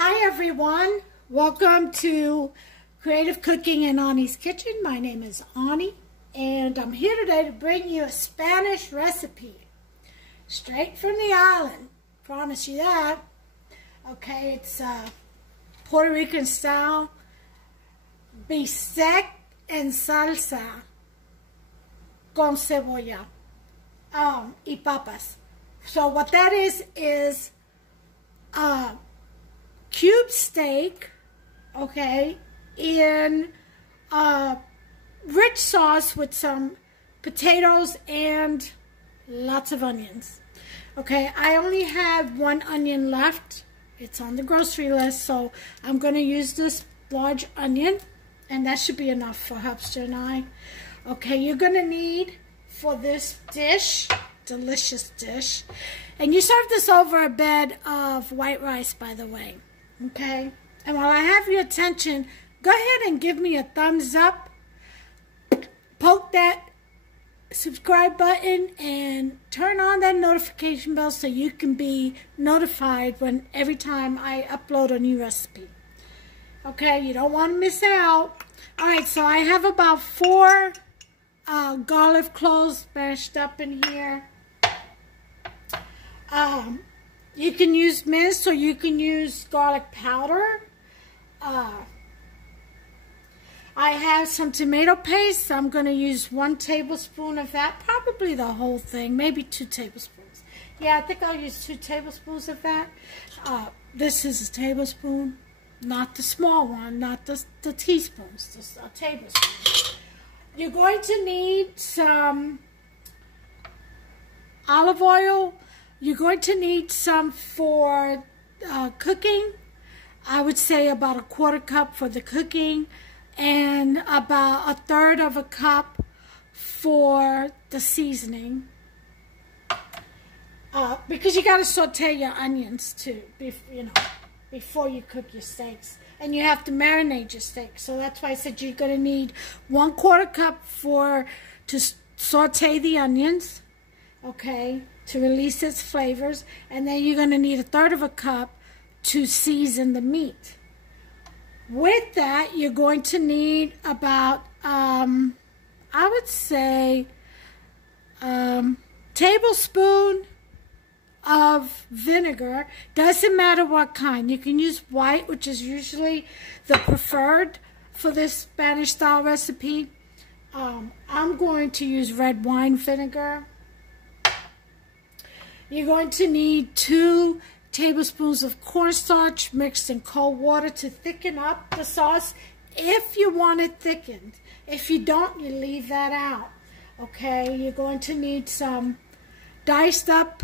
Hi everyone, welcome to Creative Cooking in Ani's Kitchen. My name is Ani and I'm here today to bring you a Spanish recipe straight from the island. Promise you that. Okay, it's Puerto Rican style bistec en salsa con cebolla y papas. So what that is cube steak, okay, in rich sauce with some potatoes and lots of onions. Okay, I only have one onion left. It's on the grocery list, so I'm going to use this large onion, and that should be enough for Hubster and I. Okay, you're going to need for this dish, delicious dish, and you serve this over a bed of white rice, by the way. Okay, and while I have your attention, go ahead and give me a thumbs up, poke that subscribe button, and turn on that notification bell so you can be notified every time I upload a new recipe. Okay, you don't want to miss out. Alright, so I have about 4 garlic cloves mashed up in here. You can use minced or you can use garlic powder. I have some tomato paste. So I'm going to use 1 tablespoon of that. Probably the whole thing. Maybe 2 tablespoons. Yeah, I think I'll use 2 tablespoons of that. This is a tablespoon. Not the small one. Not the teaspoons. Just a tablespoon. You're going to need some olive oil. You're going to need some for cooking. I would say about a 1/4 cup for the cooking and about 1/3 cup for the seasoning. Because you got to saute your onions too, before you cook your steaks. And you have to marinate your steak. So that's why I said you're going to need 1/4 cup to saute the onions. Okay, to release its flavors, and then you're going to need 1/3 cup to season the meat. With that, you're going to need about, I would say, tablespoon of vinegar. Doesn't matter what kind. You can use white, which is usually the preferred for this Spanish style recipe. I'm going to use red wine vinegar. You're going to need 2 tablespoons of cornstarch mixed in cold water to thicken up the sauce if you want it thickened. If you don't, you leave that out. Okay, you're going to need some diced up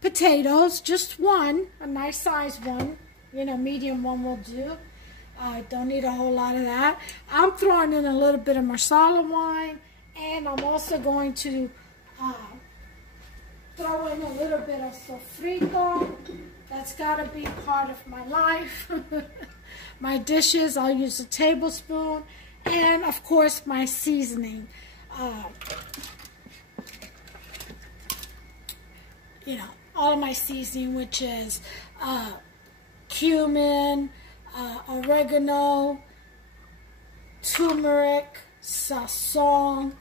potatoes, just 1, a nice sized one, medium one will do. Don't need a whole lot of that. I'm throwing in a little bit of marsala wine, and I'm also going to throw in a little bit of sofrito. That's got to be part of my life. My dishes, I'll use a tablespoon. And, of course, my seasoning. All of my seasoning, which is cumin, oregano, turmeric, sazon,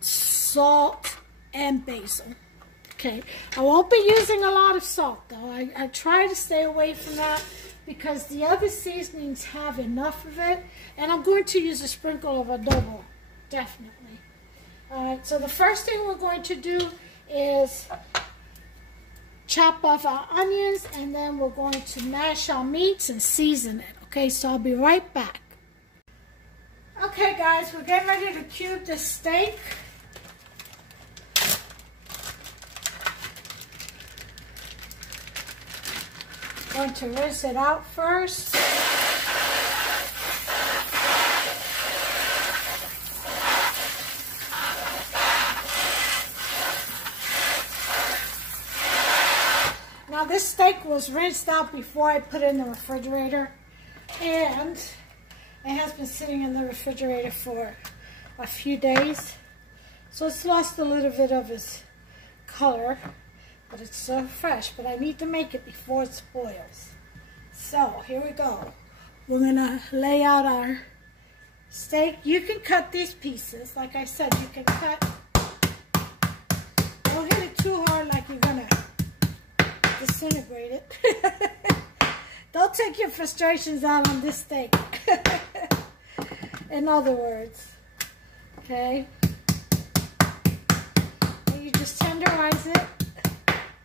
salt, and basil. Okay, I won't be using a lot of salt though. I try to stay away from that because the other seasonings have enough of it, and I'm going to use a sprinkle of adobo, definitely. Alright, so the first thing we're going to do is chop off our onions, and then we're going to mash our meats and season it. Okay, so I'll be right back. Okay guys, we're getting ready to cube the steak. Going to rinse it out first. Now this steak was rinsed out before I put it in the refrigerator, and it has been sitting in the refrigerator for a few days, so it's lost a little bit of its color. But it's so fresh, but I need to make it before it spoils. So here we go. We're gonna lay out our steak. You can cut these pieces. Like I said, you can cut. Don't hit it too hard like you're gonna disintegrate it. Don't take your frustrations out on this steak. In other words, okay? And you just tenderize it,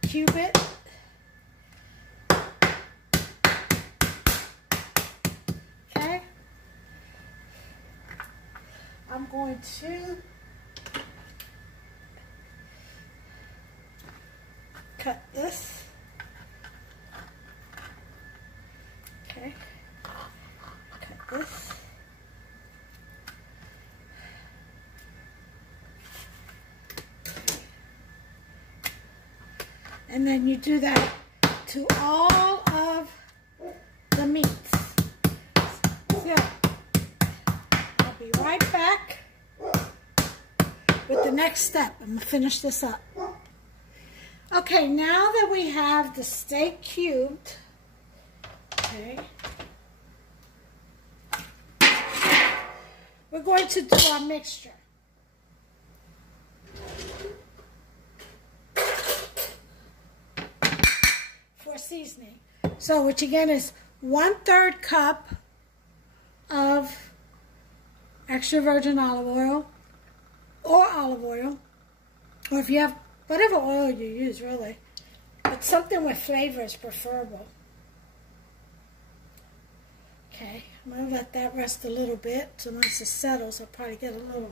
cube it. Okay? I'm going to cut this. Okay, cut this. And then you do that to all of the meats. So, I'll be right back with the next step. I'm going to finish this up. Okay, now that we have the steak cubed, okay, we're going to do our mixture. For seasoning. So, which again is 1/3 cup of extra virgin olive oil, or if you have whatever oil you use, really. But something with flavor is preferable. Okay, I'm going to let that rest a little bit. So once it settles, I'll probably get a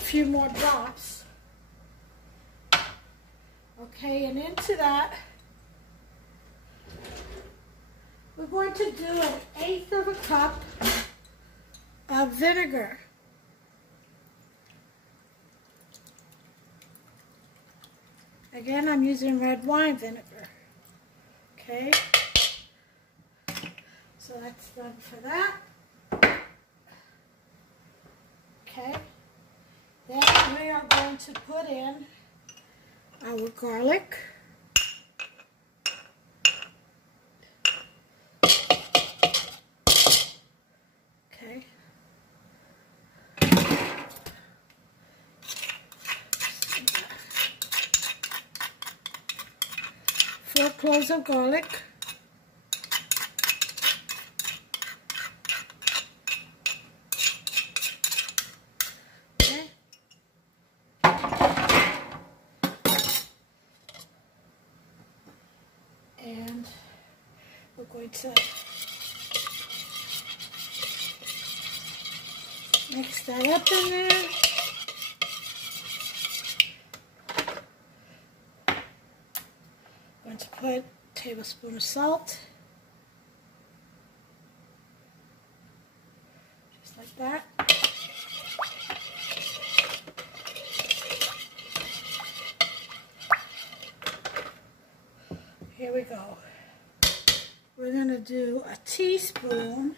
few more drops. Okay, and into that, we're going to do 1/8 of a cup of vinegar. Again, I'm using red wine vinegar. Okay. So that's done for that. Okay. Then we are going to put in our garlic. Okay. 4 cloves of garlic. Okay. And we're going to mix that up in there. Going to put a tablespoon of salt, just like that. Here we go. We're going to do a teaspoon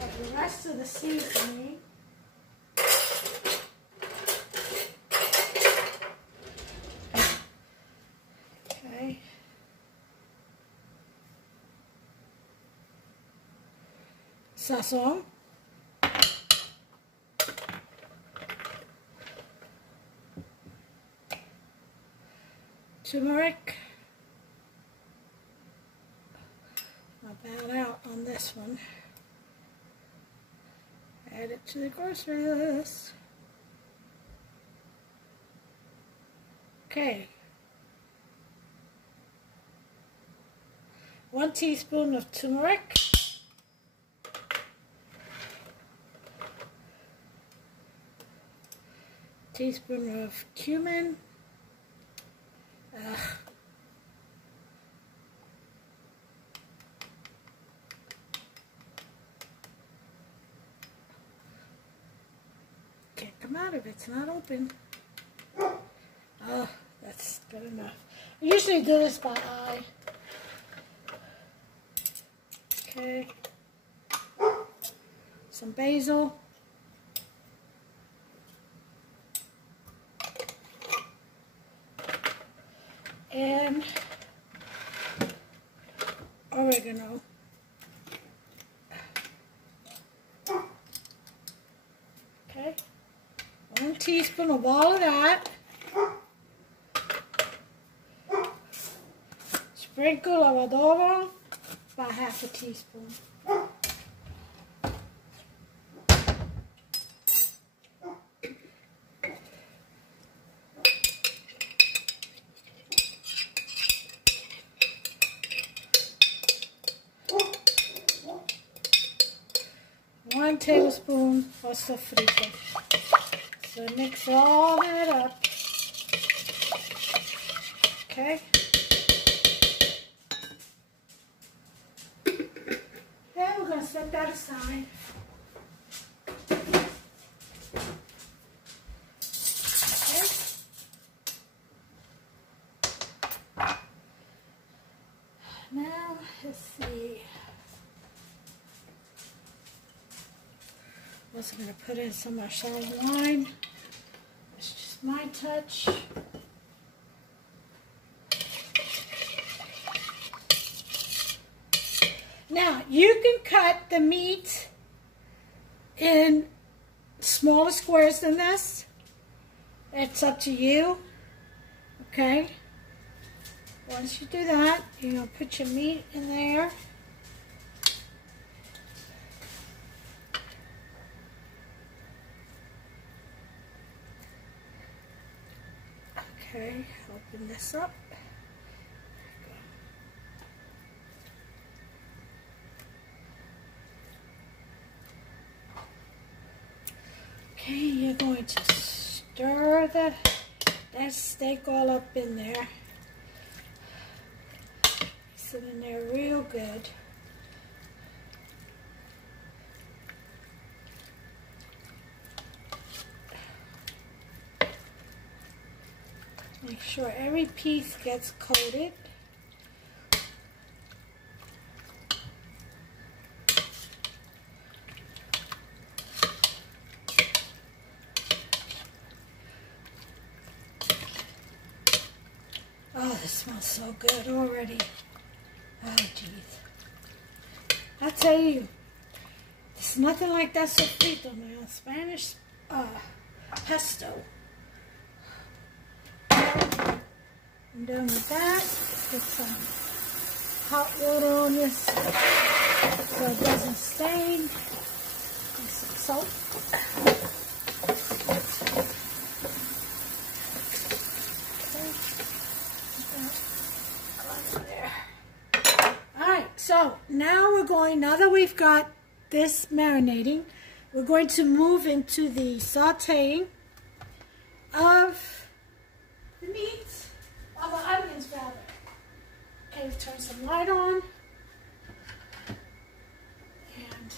of the rest of the seasoning. Okay. Sazon. Turmeric. I'll bow out on this one. Add it to the grocery list. Okay. 1 teaspoon of turmeric. Teaspoon of cumin. Can't come out of it, it's not open. Oh, that's good enough. I usually do this by eye. Okay. Some basil. And oregano. teaspoon of all of that. Sprinkle of adobo, about half a teaspoon. One tablespoon of sofrito. So mix all that up. Okay. Then we're going to set that aside. Okay. Now, let's see. Also going to put in some Marsala wine. It's just my touch. Now, you can cut the meat in smaller squares than this. It's up to you. Okay? Once you do that, you're going to put your meat in there. Okay, open this up. Okay, you're going to stir that steak all up in there. Mix it in there real good. Make sure every piece gets coated. Oh, this smells so good already. Oh, jeez. I tell you, it's nothing like that sofrito, man. Spanish pesto. I'm done with that. Put some hot water on this so it doesn't stain. And some salt. Alright, so now that we've got this marinating, we're going to move into the sauteing of the meat. Of the onions, rather. Okay, turn some light on. And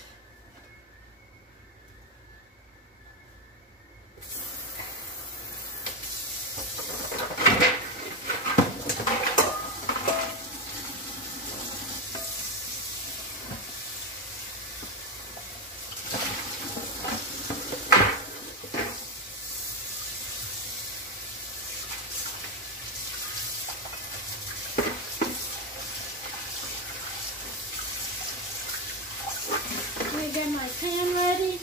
get my pan ready.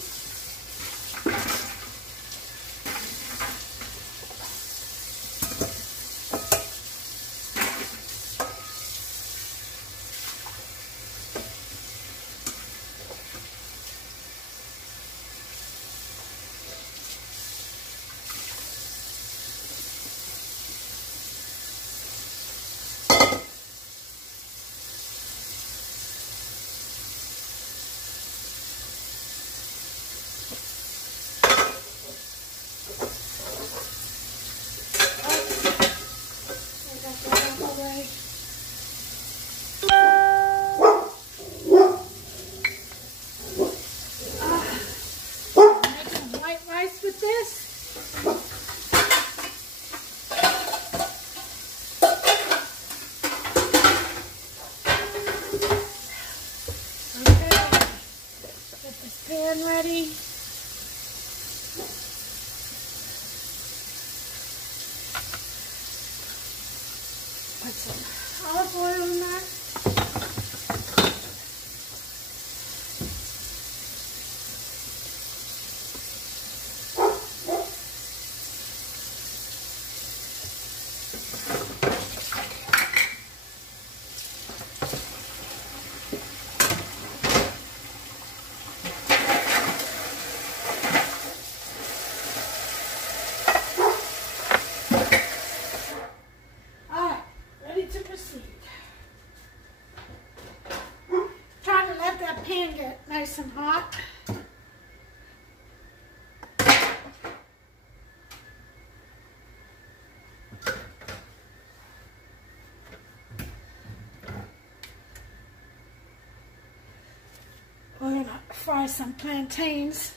fry some plantains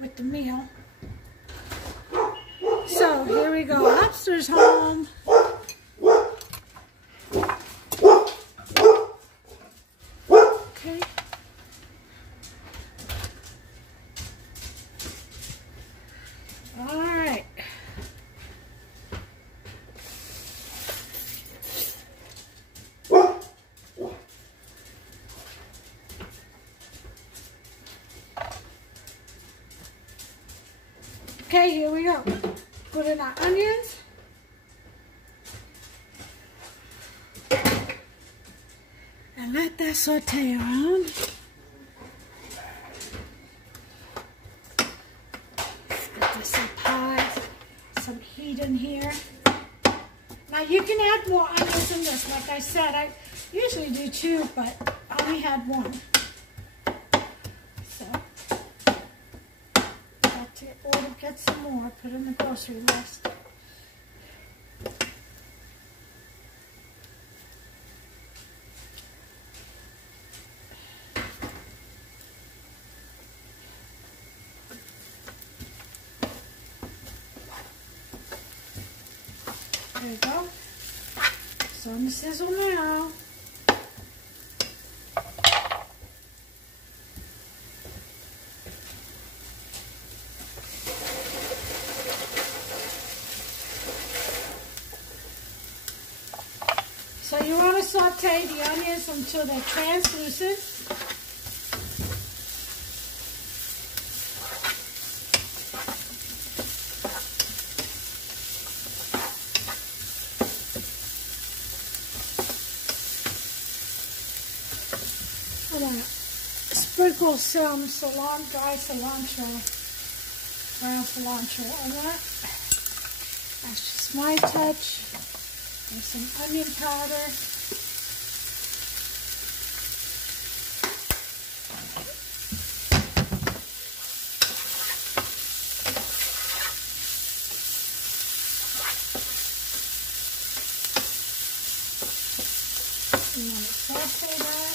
with the meal. So here we go. Lobster's home. Okay. All right. Okay, here we go. Put in our onions. And let that saute around. Get this up high. Some heat in here. Now you can add more onions in this. Like I said, I usually do 2, but I only had 1. Or to get some more, put in the grocery list. There you go. It's on the sizzle now. So you want to saute the onions until they're translucent. I'm going to sprinkle some dry cilantro, brown cilantro on that. That's just my touch. And some onion powder. You want to saute that.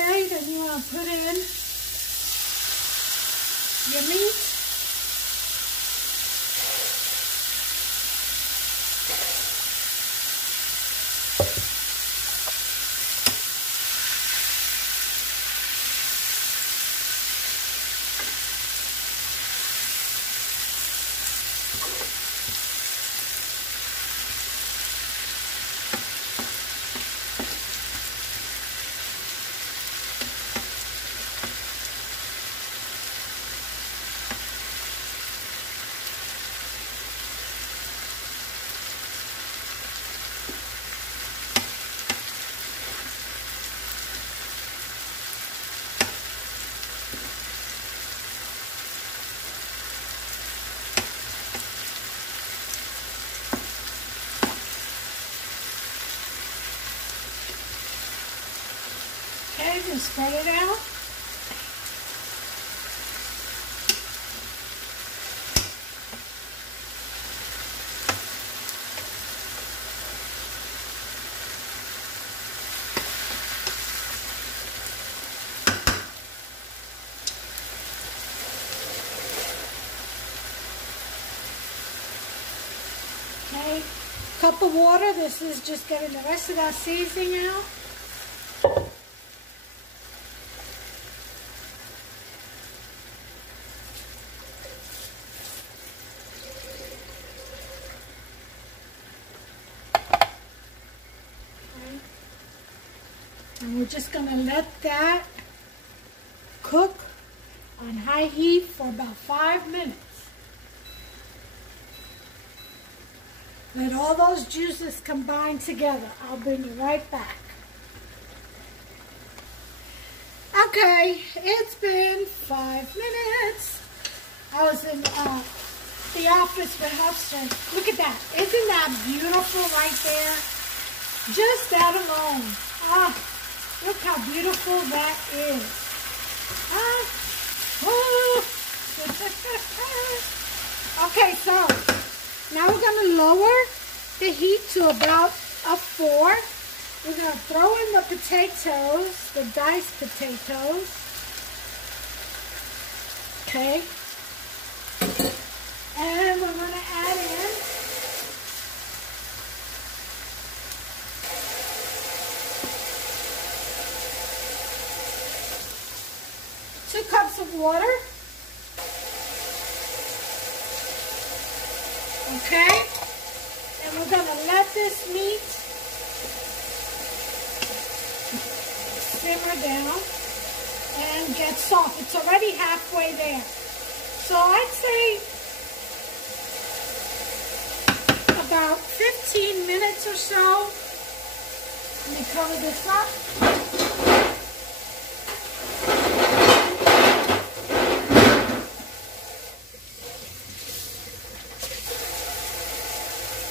Okay, then you want to put in your meat. Okay, just spread it out. Okay, cup of water. This is just getting the rest of that seasoning out. And we're just going to let that cook on high heat for about 5 minutes. Let all those juices combine together. I'll bring you right back. Okay, it's been 5 minutes. I was in the office with Hudson. Look at that. Isn't that beautiful right there? Just that alone. Ah, look how beautiful that is. Ah, oh. Okay, so Now we're going to lower the heat to about a 4. We're going to throw in the potatoes, the diced potatoes. Okay. And we're going to add in 2 cups of water. Okay, and we're going to let this meat simmer down and get soft. It's already halfway there. So I'd say about 15 minutes or so. Let me cover this up.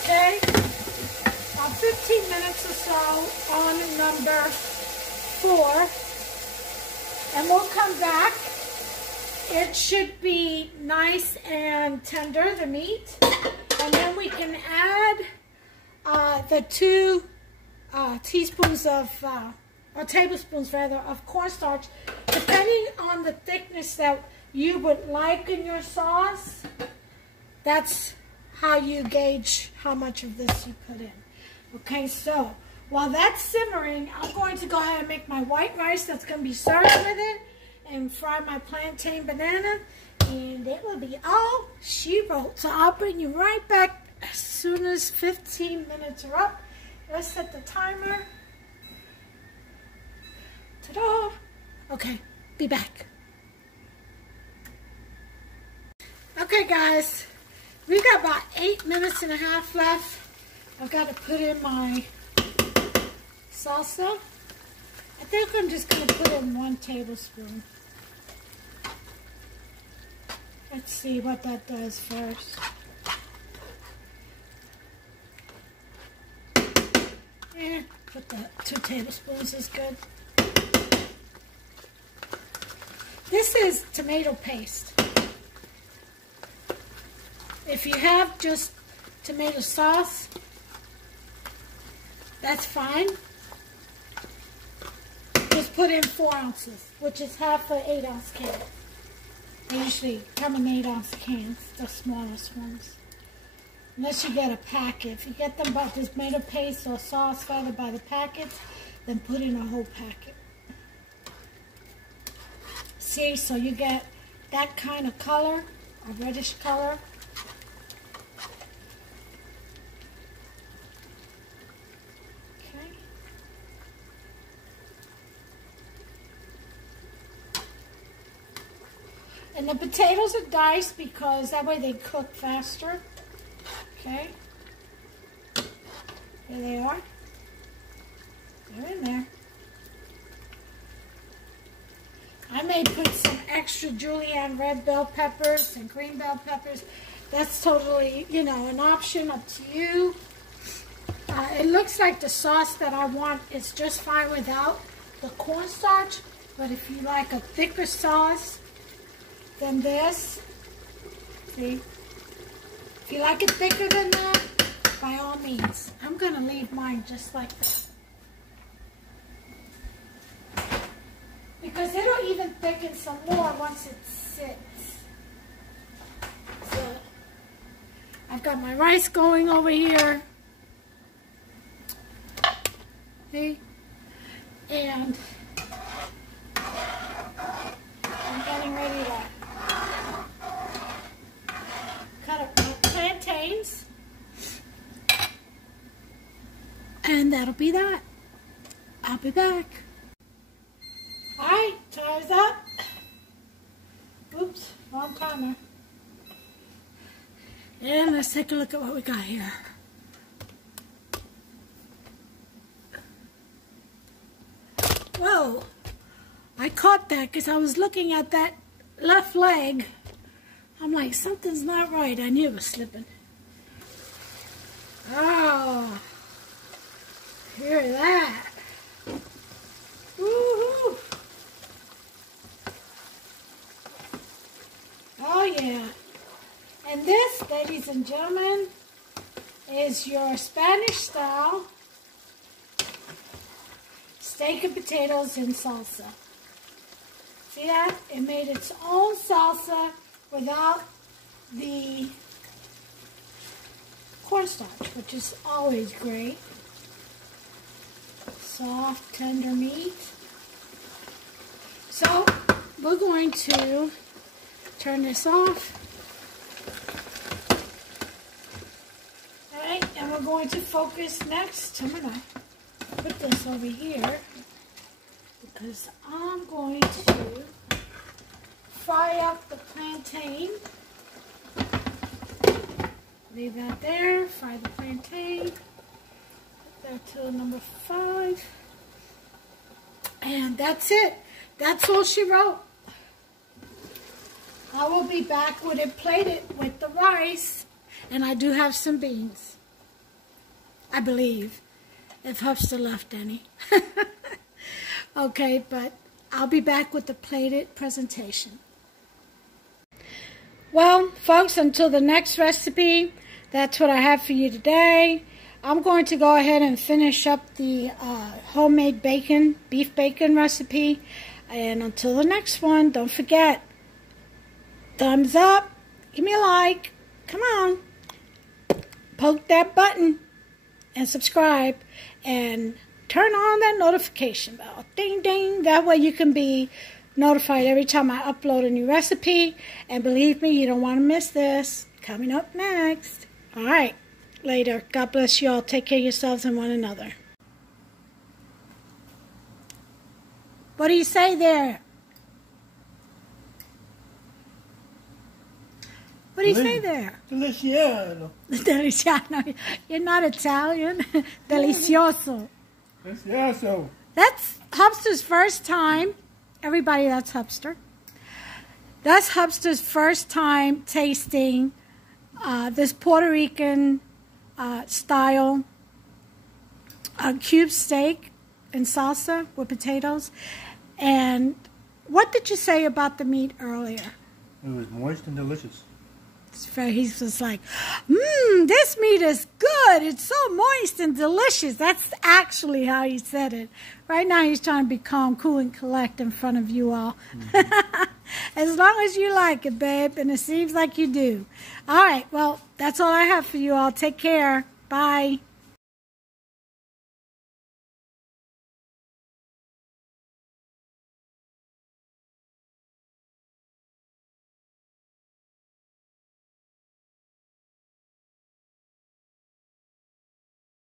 Okay, about 15 minutes or so on number 4, and we'll come back. It should be nice and tender, the meat, and then we can add the 2 teaspoons of, or tablespoons rather, of cornstarch, depending on the thickness that you would like in your sauce. That's how you gauge how much of this you put in. Okay, so while that's simmering, I'm going to go ahead and make my white rice that's going to be served with it and fry my plantain banana, and it will be all she wrote. So I'll bring you right back as soon as 15 minutes are up. Let's set the timer. Ta-da! Okay, be back. Okay, guys. We got about 8 minutes and a half left. I've got to put in my salsa. I think I'm just going to put in 1 tablespoon. Let's see what that does first. Yeah, put that 2 tablespoons is good. This is tomato paste. If you have just tomato sauce, that's fine. Just put in 4 ounces, which is half an 8-ounce can. They usually come in 8-ounce cans, the smallest ones. Unless you get a packet. If you get them by tomato paste or sauce rather by the packets, then put in a whole packet. See, so you get that kind of color, a reddish color. And the potatoes are diced because that way they cook faster. Okay. There they are. They're in there. I may put some extra julienne red bell peppers and green bell peppers. That's totally, you know, an option, up to you. It looks like the sauce that I want is just fine without the cornstarch. But if you like a thicker sauce than this, see, if you like it thicker than that, by all means. I'm going to leave mine just like that. Because it'll even thicken some more once it sits. So, I've got my rice going over here. See? And I'm getting ready to cut up my plantains, and that'll be that. I'll be back. Alright, time's up. Oops, wrong timer. And let's take a look at what we got here. Whoa, I caught that because I was looking at that left leg. I'm like, something's not right. I knew it was slipping. Oh, hear that. Woohoo. Oh, yeah. And this, ladies and gentlemen, is your Spanish style steak and potatoes in salsa. See that? It made its own salsa without the cornstarch, which is always great. Soft, tender meat. So we're going to turn this off. Alright, and we're going to focus next. I'm going to put this over here because I'm going to fry up the plantain. Leave that there, fry the plantain. Put that to number 5. And that's it. That's all she wrote. I will be back with it plated with the rice. And I do have some beans. I believe. If Hubster left any. Okay, but I'll be back with the plated presentation. Well, folks, until the next recipe, that's what I have for you today. I'm going to go ahead and finish up the homemade bacon, beef bacon recipe. And until the next one, don't forget, thumbs up, give me a like, come on, poke that button and subscribe and turn on that notification bell, ding ding, that way you can be notified every time I upload a new recipe. And believe me, you don't want to miss this. Coming up next. All right, later. God bless you all. Take care of yourselves and one another. What do you say there? What do you say there? Deliciano. Deliciano. You're not Italian. Delicioso. Delicioso. That's Hubster's first time. Everybody, that's Hubster. That's Hubster's first time tasting this Puerto Rican style cube steak and salsa with potatoes. And what did you say about the meat earlier? It was moist and delicious. He's just like, this meat is good. It's so moist and delicious. That's actually how he said it. Right now he's trying to be calm, cool, and collect in front of you all. As long as you like it, babe, and it seems like you do. All right, well, that's all I have for you all. Take care. Bye.